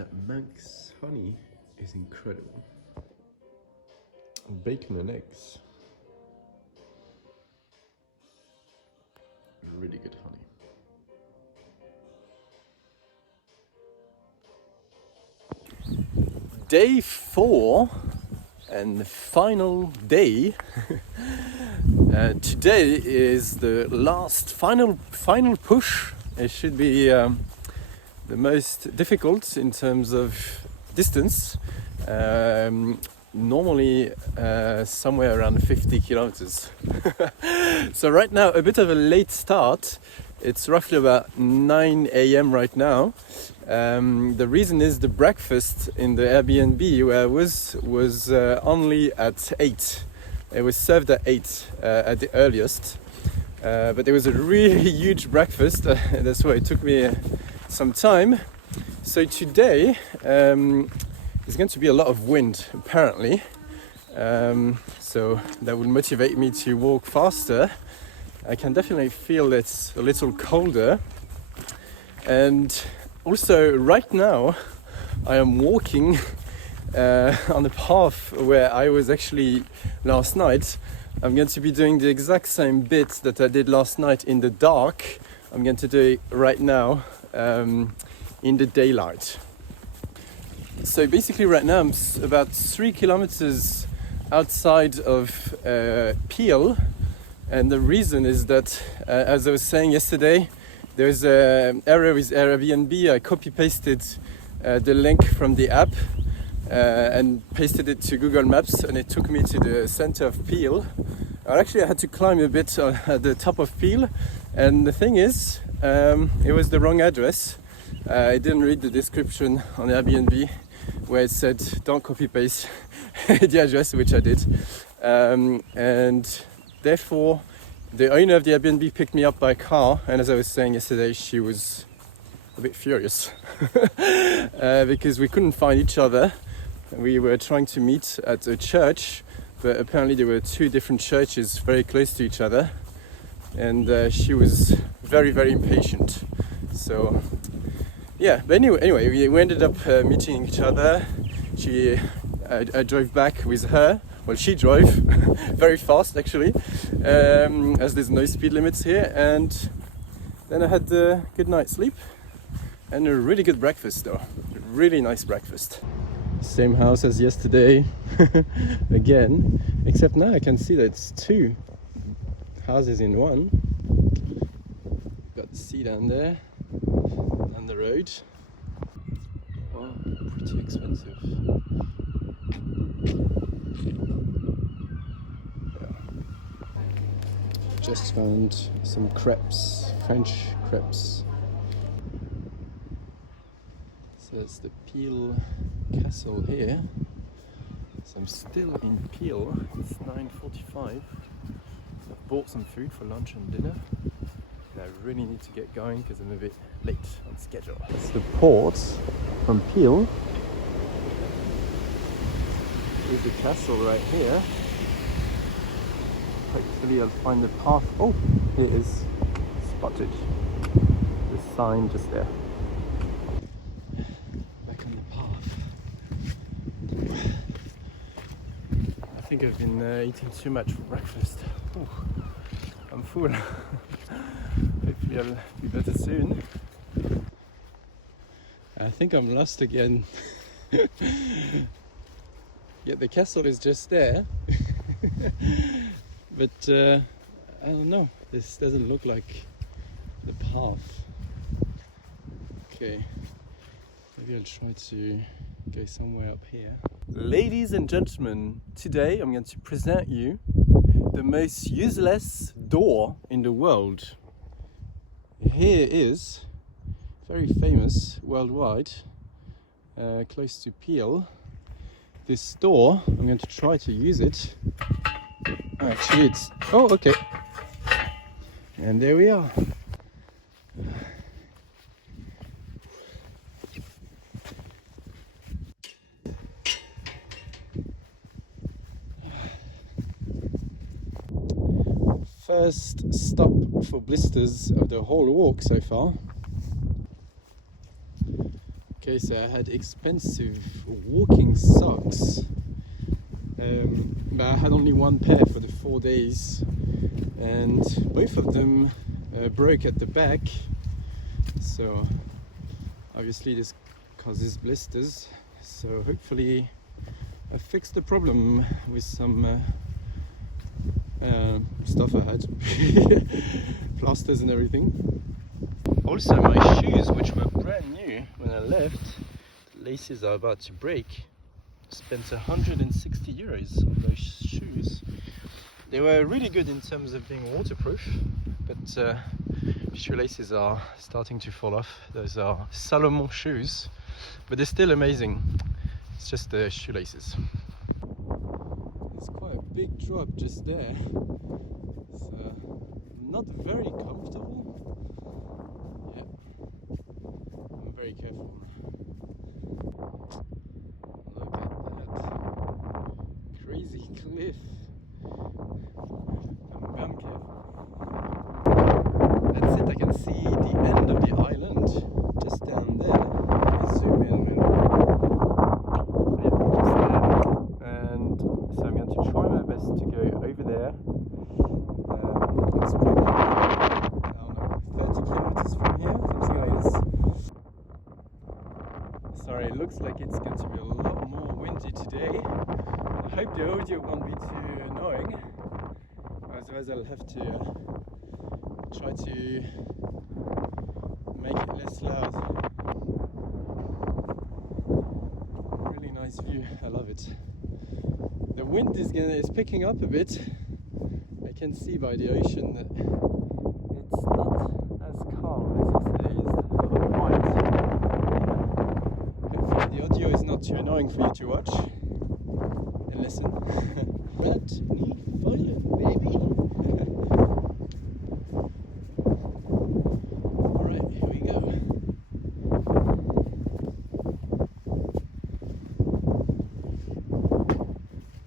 That Manx honey is incredible. Bacon and eggs. Really good honey. Day 4 and the final day. Today is the last final push. It should be the most difficult in terms of distance. Normally somewhere around 50 kilometers. So right now a bit of a late start. It's roughly about 9 a.m. right now. The reason is the breakfast in the Airbnb where I was only at 8. It was served at 8 at the earliest. But it was a really huge breakfast. That's why it took me some time. So today there's going to be a lot of wind apparently. So that would motivate me to walk faster. I can definitely feel it's a little colder. And also right now I am walking on the path where I was actually last night. I'm going to be doing the exact same bit that I did last night in the dark. I'm going to do it right now in the daylight. So basically right now I'm about 3 kilometers outside of Peel, and the reason is that as I was saying yesterday, there's an error with Airbnb. I copy-pasted the link from the app and pasted it to Google Maps, and it took me to the center of Peel. Actually I had to climb a bit at the top of Peel, and the thing is it was the wrong address. I didn't read the description on Airbnb where it said don't copy paste the address, which I did, and therefore the owner of the Airbnb picked me up by car, and as I was saying yesterday, she was a bit furious because we couldn't find each other. We were trying to meet at a church, but apparently there were 2 different churches very close to each other, and she was very, very impatient. So yeah, but anyway, we ended up meeting each other. I drove back with her. Well, she drove very fast actually, as there's no speed limits here. And then I had a good night's sleep and a really good breakfast though. A really nice breakfast. Same house as yesterday again, except now I can see that it's 2 houses in one. Got the sea down there. On the road. Wow, pretty expensive. Yeah. Just found some crepes, French crepes. So it's the Peel Castle here. So I'm still in Peel. It's 9:45. I've bought some food for lunch and dinner. I really need to get going because I'm a bit late on schedule. It's the port from Peel. Here's the castle right here. Hopefully I'll find the path. Oh, here it is. Spotted. The sign just there. Back on the path. I think I've been eating too much for breakfast. Ooh, I'm full. Hopefully I'll be better soon. I think I'm lost again. Yeah, the castle is just there. But I don't know, this doesn't look like the path. Okay, maybe I'll try to go somewhere up here. Ladies and gentlemen, today I'm going to present you the most useless door in the world. Here is very famous worldwide, close to Peel. This door, I'm going to try to use it. Actually, it's okay. And there we are. First stop for blisters of the whole walk so far. Okay, so I had expensive walking socks, but I had only one pair for the 4 days, and both of them broke at the back, so obviously this causes blisters. So hopefully I fixed the problem with some stuff I had, plasters and everything. Also my shoes, which were brand new when I left, the laces are about to break. Spent 160 euros on those shoes. They were really good in terms of being waterproof, but shoelaces are starting to fall off. Those are Salomon shoes, but they're still amazing. It's just the shoelaces. It's quite a big drop just there. It's not very comfortable. Yeah, I'm very careful. Look at that crazy cliff. I'm careful. That's it, I can see the end of the island just down there. Let's zoom in a minute. Yeah, just there. And so I'm going to try my best to go over there. It's probably, I don't know, 30 kilometers from here, something like this. Sorry, it looks like it's going to be a lot more windy today. I hope the audio won't be too annoying. Otherwise I'll have to try to make it less loud. Really nice view, I love it. The wind is picking up a bit. I can see by the ocean that it's not as calm as yesterday. It's a little quiet. Hopefully the audio is not too annoying for you to watch and listen. Raad Foillan, baby! Alright, here we go.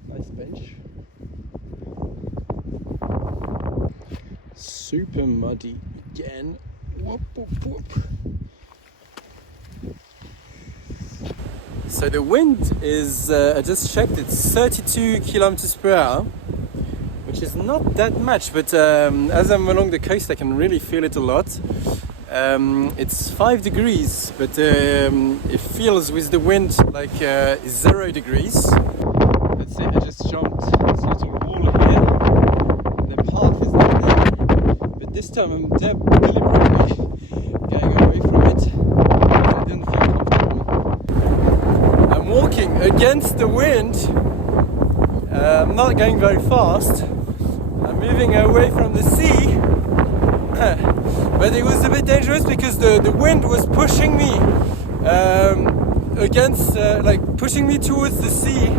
Nice bench. Super muddy again. Whoop, whoop, whoop. So the wind is, I just checked, it's 32 kilometers per hour, which is not that much, but as I'm along the coast I can really feel it a lot. It's 5 degrees, but it feels with the wind like 0 degrees. That's it, I just jumped this little wall here. The path is not there, but this time I'm deliberately going away from it. I didn't feel comfortable. I'm walking against the wind. I'm not going very fast. I'm moving away from the sea. But it was a bit dangerous because the wind was pushing me against, like pushing me towards the sea.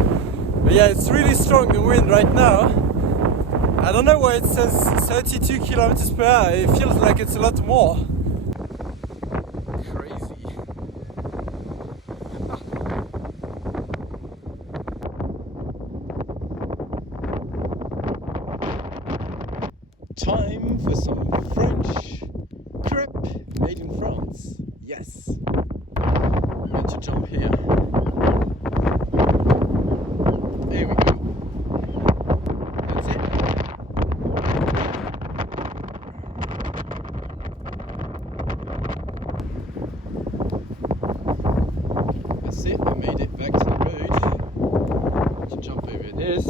But yeah, it's really strong, the wind right now. I don't know why it says 32 kilometers per hour. It feels like it's a lot more. Crazy. Time for some French crepe made in France. Yes. I'm going to jump here. There we go. That's it. That's it. I made it back to the road. To jump over this.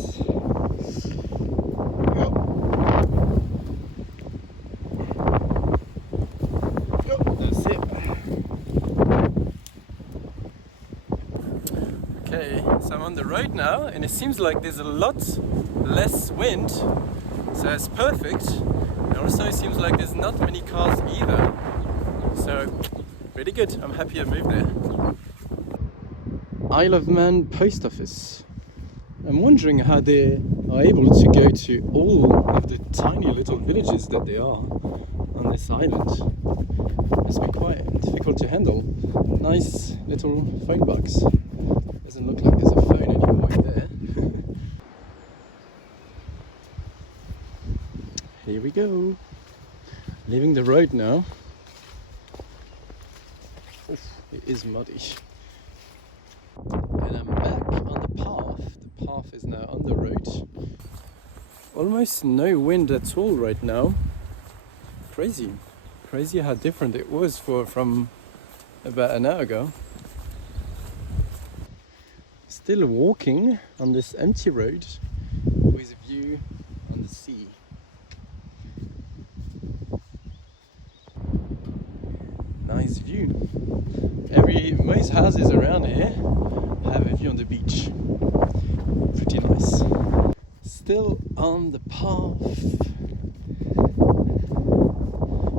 So I'm on the road now and it seems like there's a lot less wind, so it's perfect. And also it seems like there's not many cars either, so really good. I'm happy I moved there. Isle of Man post office. I'm wondering how they are able to go to all of the tiny little villages that they are on this island. Must be quite difficult to handle. Nice little phone box. Doesn't look like there's a phone anymore in there. Here we go. Leaving the road now. Oof, it is muddy. And I'm back on the path. The path is now on the road. Almost no wind at all right now. Crazy. Crazy how different it was from about an hour ago. Still walking on this empty road with a view on the sea. Nice view. Most houses around here have a view on the beach. Pretty nice. Still on the path.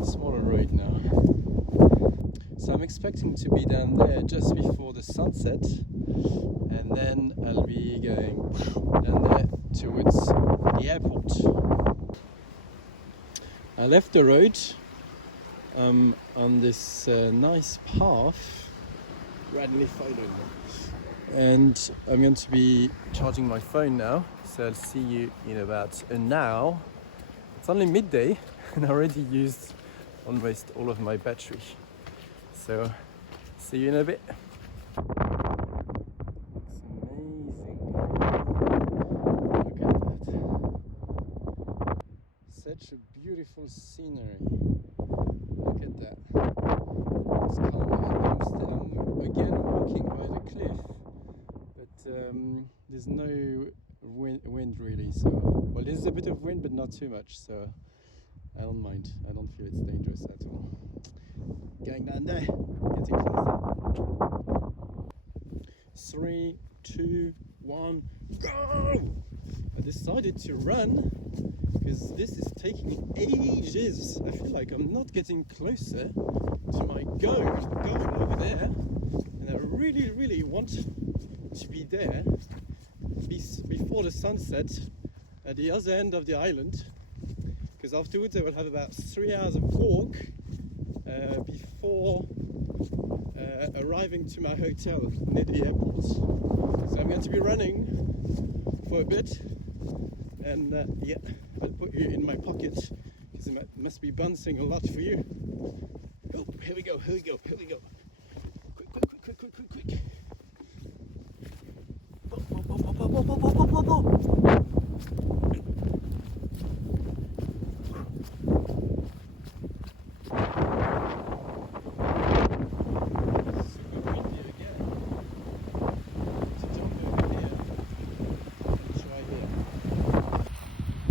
Smaller road now. So I'm expecting to be down there just before the sunset, and then I'll be going down there towards the airport. I left the road on this nice path, Raad Foillan, and I'm going to be charging my phone now, so I'll see you in about an hour. It's only midday and I already used almost all of my battery, so see you in a bit. Such a beautiful scenery. Look at that. It's calm. I'm again walking by the cliff, but there's no wind really. So, well, there's a bit of wind, but not too much. So I don't mind. I don't feel it's dangerous at all. Going down there, getting closer. 3, 2, 1, go! I decided to run because this is taking ages. I feel like I'm not getting closer to my goal over there, and I really want to be there before the sunset at the other end of the island, because afterwards I will have about 3 hours of walk before arriving to my hotel near the airport. So I'm going to be running for a bit, and yeah, I'll put you in my pocket because it must be bouncing a lot for you. Oh, here we go. Quick.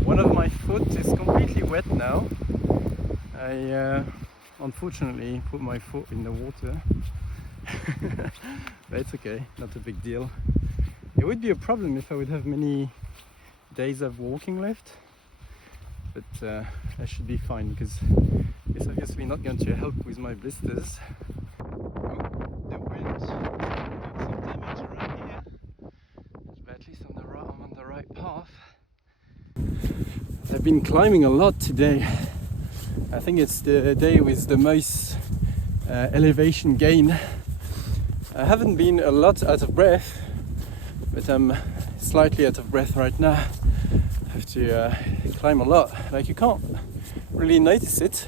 One of my foot is completely wet now. I unfortunately put my foot in the water. But it's okay, not a big deal. It would be a problem if I would have many days of walking left, but I should be fine because it's obviously not going to help with my blisters. The wind is doing some damage around here, but at least I'm on the right path. I've been climbing a lot today. I think it's the day with the most elevation gain. I haven't been a lot out of breath, but I'm slightly out of breath right now. I have to climb a lot. Like, you can't really notice it,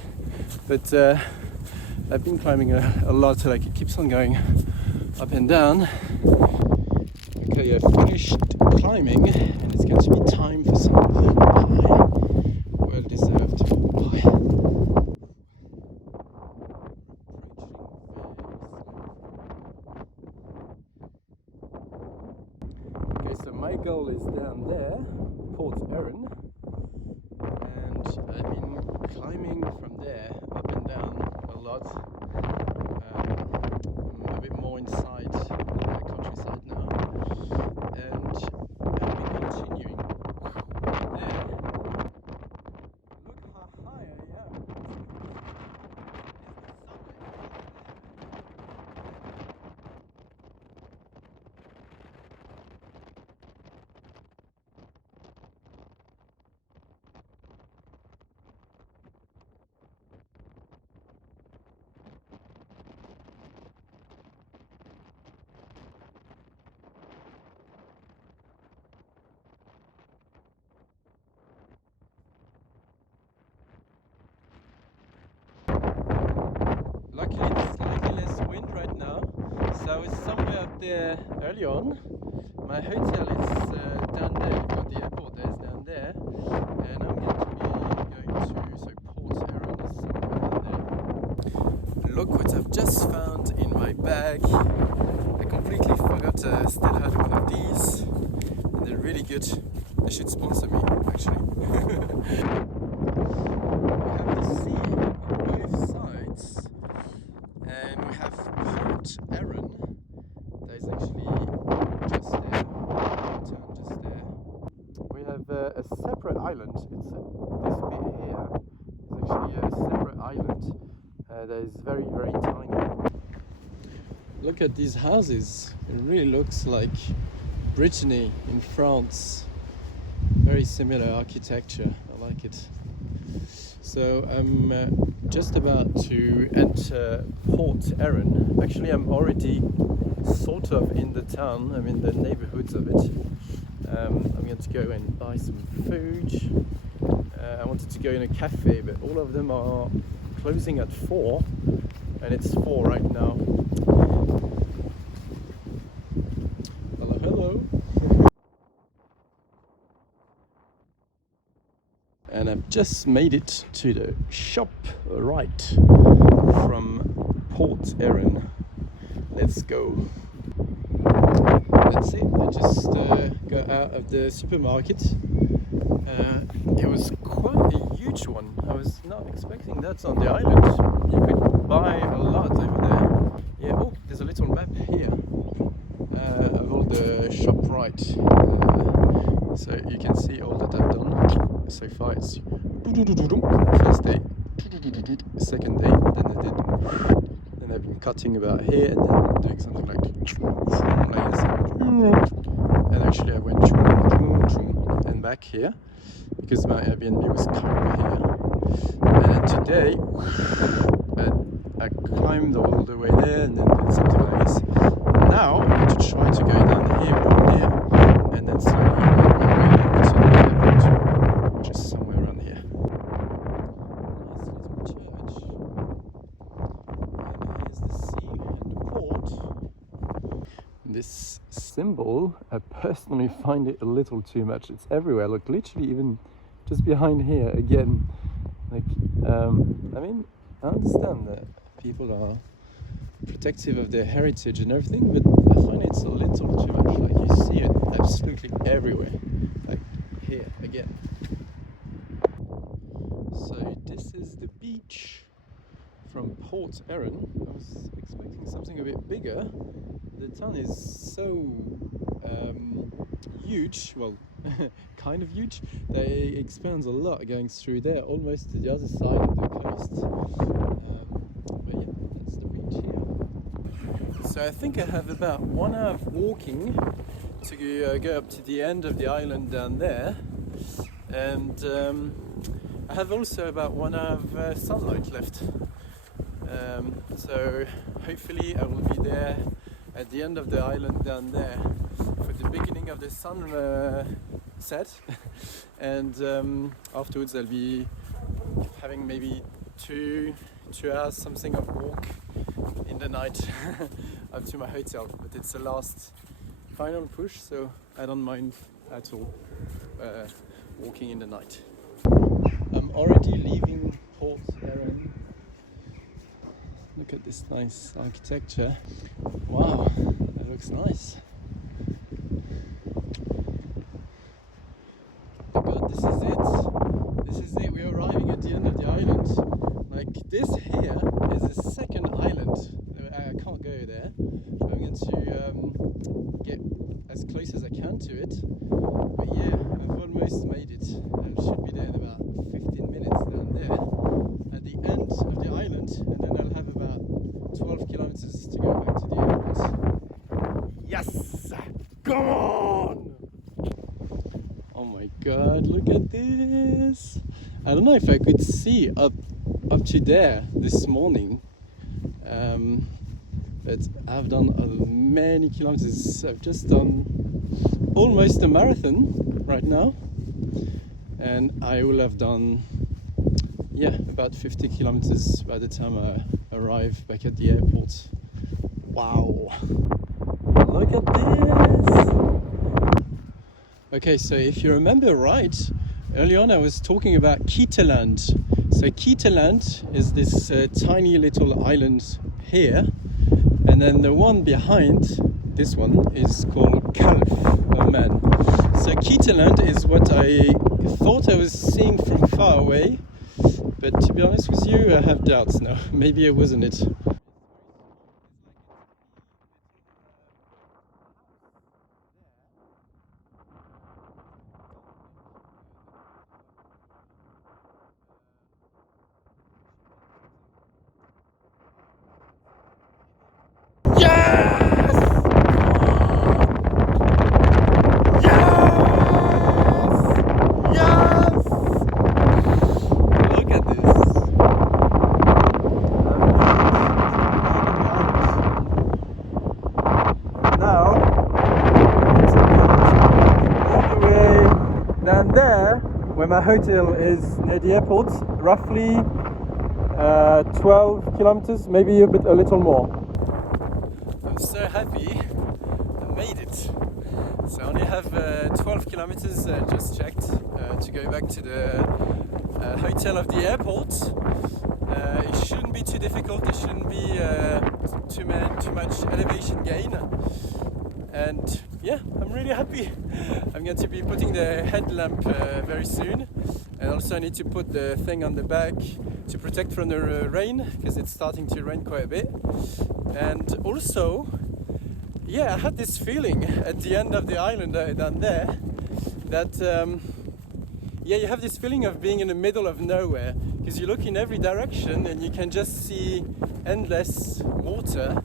but I've been climbing a lot, so like it keeps on going up and down. Okay, I've finished climbing, and it's going to be time for some pie. Well deserved pie. Okay, so my goal is down there, Port Erin, and I've been climbing from there up and down a lot. I'm a bit more inside the countryside now, and I'll be continuing there. Look how high I am. was somewhere up there early on. My hotel is down there. You've got the airport there, is down there. And I'm going to be going to, so Port Erin is somewhere down there. Look what I've just found in my bag. I completely forgot I still had one of these. And they're really good. They should sponsor me, actually. We have the sea on both sides. And we have Port Erin. That is actually just there. Turn just there. We have a separate island. It's this bit here. It's actually a separate island that is very, very tiny. Look at these houses. It really looks like Brittany in France. Very similar architecture. I like it. So I'm just about to enter Port Erin. Actually, I'm already sort of in the town. I'm in the neighborhoods of it. I'm going to go and buy some food. I wanted to go in a cafe, but all of them are closing at 4, and it's 4 right now. Hello, hello. And I've just made it to the shop right from Port Erin. Let's go. That's it. I just got out of the supermarket. It was quite a huge one. I was not expecting that on the island. You could buy a lot over there. Yeah. Oh, there's a little map here of all the shop right. So you can see all that I've done. So far it's first day, second day, then I've been cutting about here and then doing something like this. And actually I went and back here because my Airbnb was kind of here. And then today I climbed all the way there and then did something like this. Now I'm going to try to go down here from here and then slowly make my way up to the airport, which is somewhere around here. Nice little church. And here's the sea and the port. This symbol, I personally find it a little too much. It's everywhere. Look, literally even just behind here again. Like, I mean, I understand that people are protective of their heritage and everything, but I find it's a little too much. Like, you see it absolutely everywhere. Like here again. So this is the beach from Port Erin. I was expecting something a bit bigger. The town is so huge, well, kind of huge, that it expands a lot going through there, almost to the other side of the coast. But yeah, that's the beach here. So I think I have about 1 hour of walking to go up to the end of the island down there. And I have also about 1 hour of sunlight left. So hopefully I will be there at the end of the island down there for the beginning of the sunset. And afterwards I'll be having maybe two hours something of walk in the night up to my hotel. But it's the last final push, so I don't mind at all walking in the night. I'm already leaving Port Erin. Look at this nice architecture. Wow, that looks nice. Oh God, this is it. This is it. We're arriving at the end of the island. Like, this here is the second island. I can't go there. I'm going to get as close as I can to it. But yeah, I've almost made it. I should be there in about 15 minutes down there at the end of the island, and then I'll have about 12 kilometers to go back to the airport. Yes! Come on! Oh my God, look at this! I don't know if I could see up to there this morning, but I've done many kilometers. I've just done almost a marathon right now, and I will have done about 50 kilometers by the time I arrive back at the airport. Wow! Okay, so if you remember right, early on I was talking about Kieterland. So Kieterland is this tiny little island here, and then the one behind this one is called Kalf, or Man. So Kieterland is what I thought I was seeing from far away, but to be honest with you, I have doubts now. Maybe it wasn't it. Yes! Yes! Yes! Look at this. Now, it's all the way down there, where my hotel is near the airport, roughly 12 kilometers, maybe a little more. I'm so happy I made it. So I only have 12 kilometers, just checked, to go back to the hotel of the airport. It shouldn't be too difficult, there shouldn't be too much elevation gain. And yeah, I'm really happy. I'm going to be putting the headlamp very soon. And also I need to put the thing on the back to protect from the rain, because it's starting to rain quite a bit. And also, yeah, I had this feeling at the end of the island down there that yeah, you have this feeling of being in the middle of nowhere, because you look in every direction and you can just see endless water.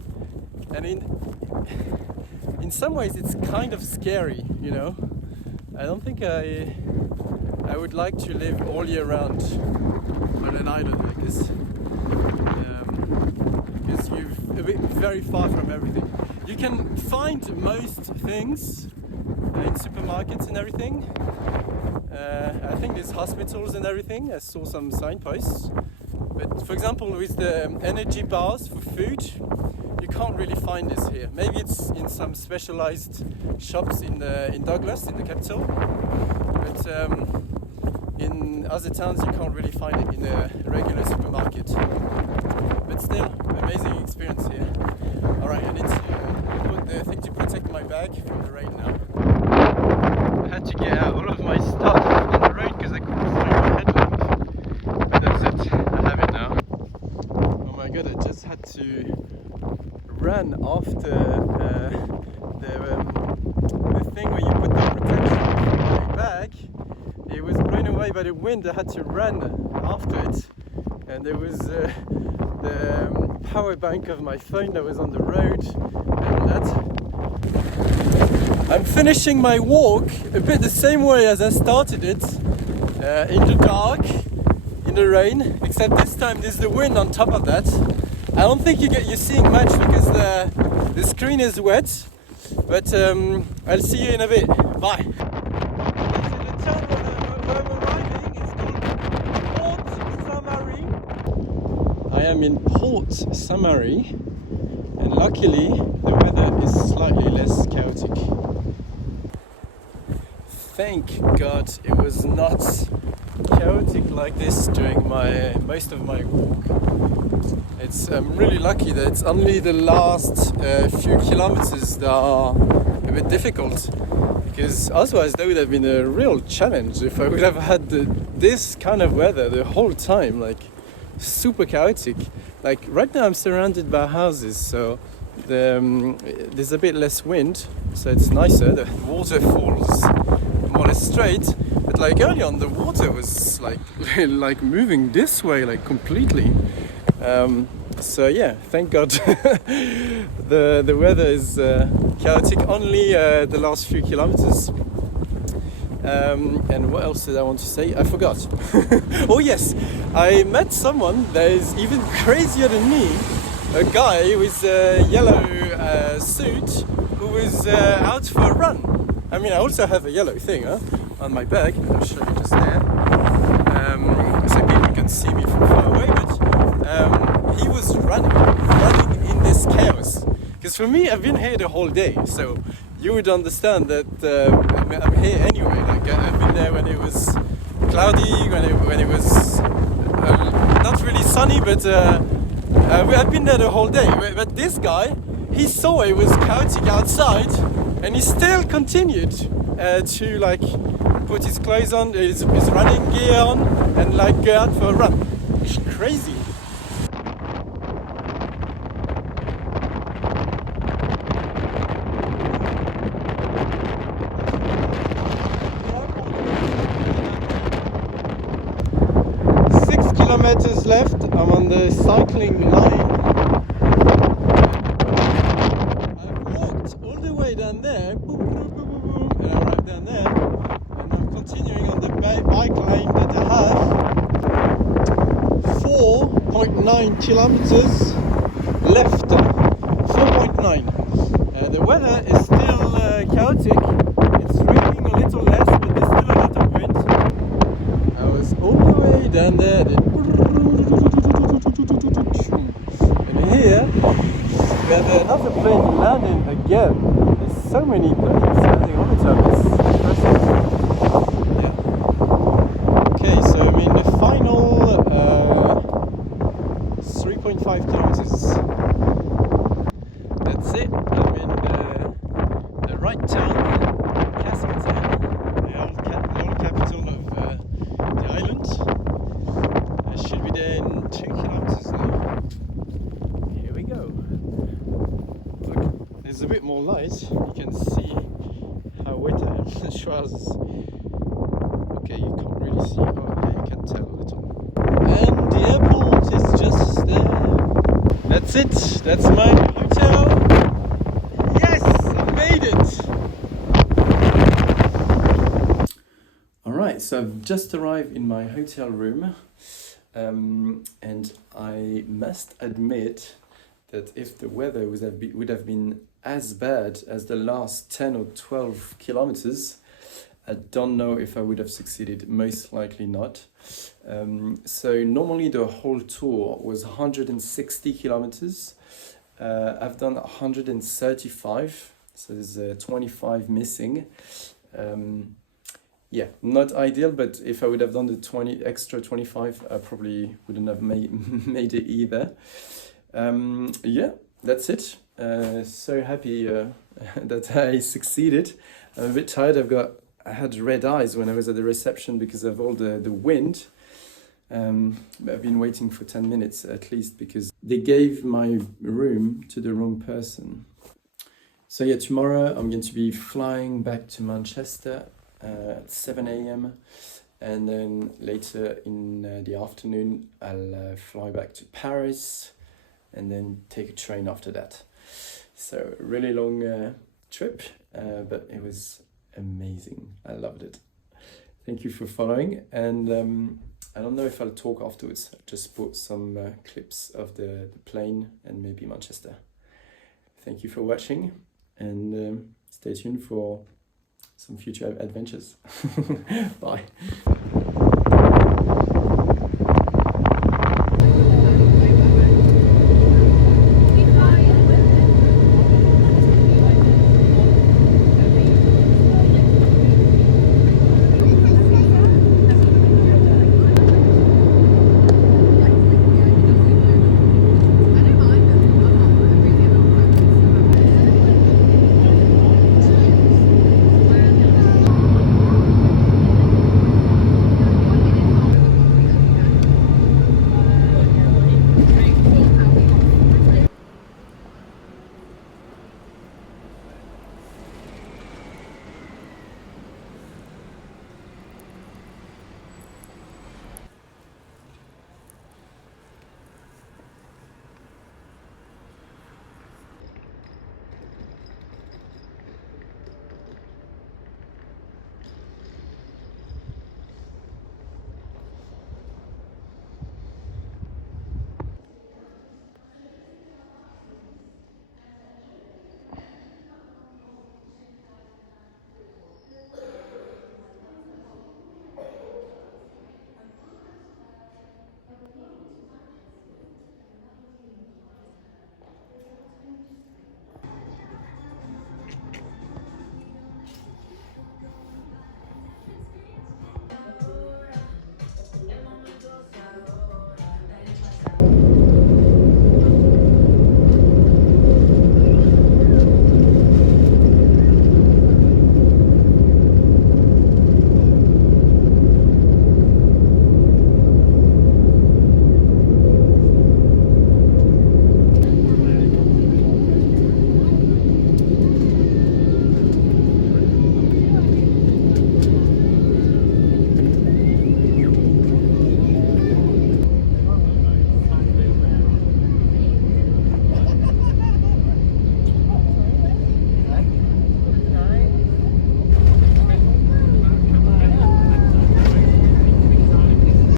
And in some ways it's kind of scary, you know. I don't think I would like to live all year round on an island like this, because you're a bit very far from everything. You can find most things in supermarkets and everything. I think there's hospitals and everything. I saw some signposts. But for example, with the energy bars for food, you can't really find this here. Maybe it's in some specialized shops in Douglas, in the capital. But in other towns, you can't really find it in a regular supermarket. But still, amazing experience here. Alright, I need to put the thing to protect my bag from the rain now. I had to get out all of my stuff on the road because I couldn't find my headlamp. But that's it, I have it now. Oh my god, I just had to run after the thing where you put the protection on my bag. It was blown away by the wind. I had to run after it, and there was the power bank of my phone that was on the road and that. I'm finishing my walk a bit the same way as I started it, in the dark, in the rain, except this time there's the wind on top of that. I don't think you're seeing much because the screen is wet, but I'll see you in a bit. Bye. The town where I'm arriving is called Port Samari. I am in Port Samari, and luckily the weather is slightly less chaotic. Thank God it was not chaotic like this during most of my walk. I'm really lucky that it's only the last few kilometers that are a bit difficult, because otherwise that would have been a real challenge if I would have had this kind of weather the whole time, like super chaotic. Like right now I'm surrounded by houses, so there's a bit less wind, so it's nicer. The water falls more or less straight, but like early on the water was like moving this way, like completely. So yeah, thank God the weather is chaotic only the last few kilometers. And what else did I want to say? I forgot. Oh yes, I met someone that is even crazier than me. A guy with a yellow suit who was out for a run. I mean, I also have a yellow thing on my bag. I'll show you just there, so people can see me from far away. But he was running in this chaos. Because for me, I've been here the whole day, so you would understand that I'm here anyway. Like I've been there when it was cloudy, when it was not really sunny, but I've been there the whole day. But this guy, he saw it was chaotic outside, and he still continued to like put his clothes on, his running gear on, and like go out for a run. It's crazy. Kilometers left. I'm on the cycling line. I've walked all the way down there, boom, boom, boom, boom, boom, and I arrived down there, and I'm continuing on the bike lane that I have. 4.9 kilometers left. 4.9. The weather is still chaotic. It's raining a little less, but there's still a lot of wind. I was all the way down there. And here, we have another plane landing again. There's so many planes landing all the time. It's impressive. Yeah. Okay, so I'm in the final 3.5 kilometers. That's it. I'm in the right town, Castletown, the old capital of the island. I should be there in 2 kilometers now. Here we go. Look, there's a bit more light. You can see how wet I am. The trousers. Okay, you can't really see. Oh, yeah, you can tell a little. And the airport is just there. That's it. That's my hotel. Yes, I made it. All right, so I've just arrived in my hotel room. And I must admit that if the weather would have been as bad as the last 10 or 12 kilometers, I don't know if I would have succeeded. Most likely not. So normally the whole tour was 160 kilometers. I've done 135, so there's 25 missing. Yeah, not ideal, but if I would have done the extra 25, I probably wouldn't have made it either. Yeah, that's it. So happy that I succeeded. I'm a bit tired. I had red eyes when I was at the reception because of all the wind. But I've been waiting for 10 minutes at least because they gave my room to the wrong person. So yeah, tomorrow I'm going to be flying back to Manchester at 7 a.m. and then later in the afternoon I'll fly back to Paris and then take a train after that. So really long trip, but it was amazing. I loved it. Thank you for following, and I don't know if I'll talk afterwards. I just put some clips of the plane and maybe Manchester. Thank you for watching, and stay tuned for some future adventures. Bye.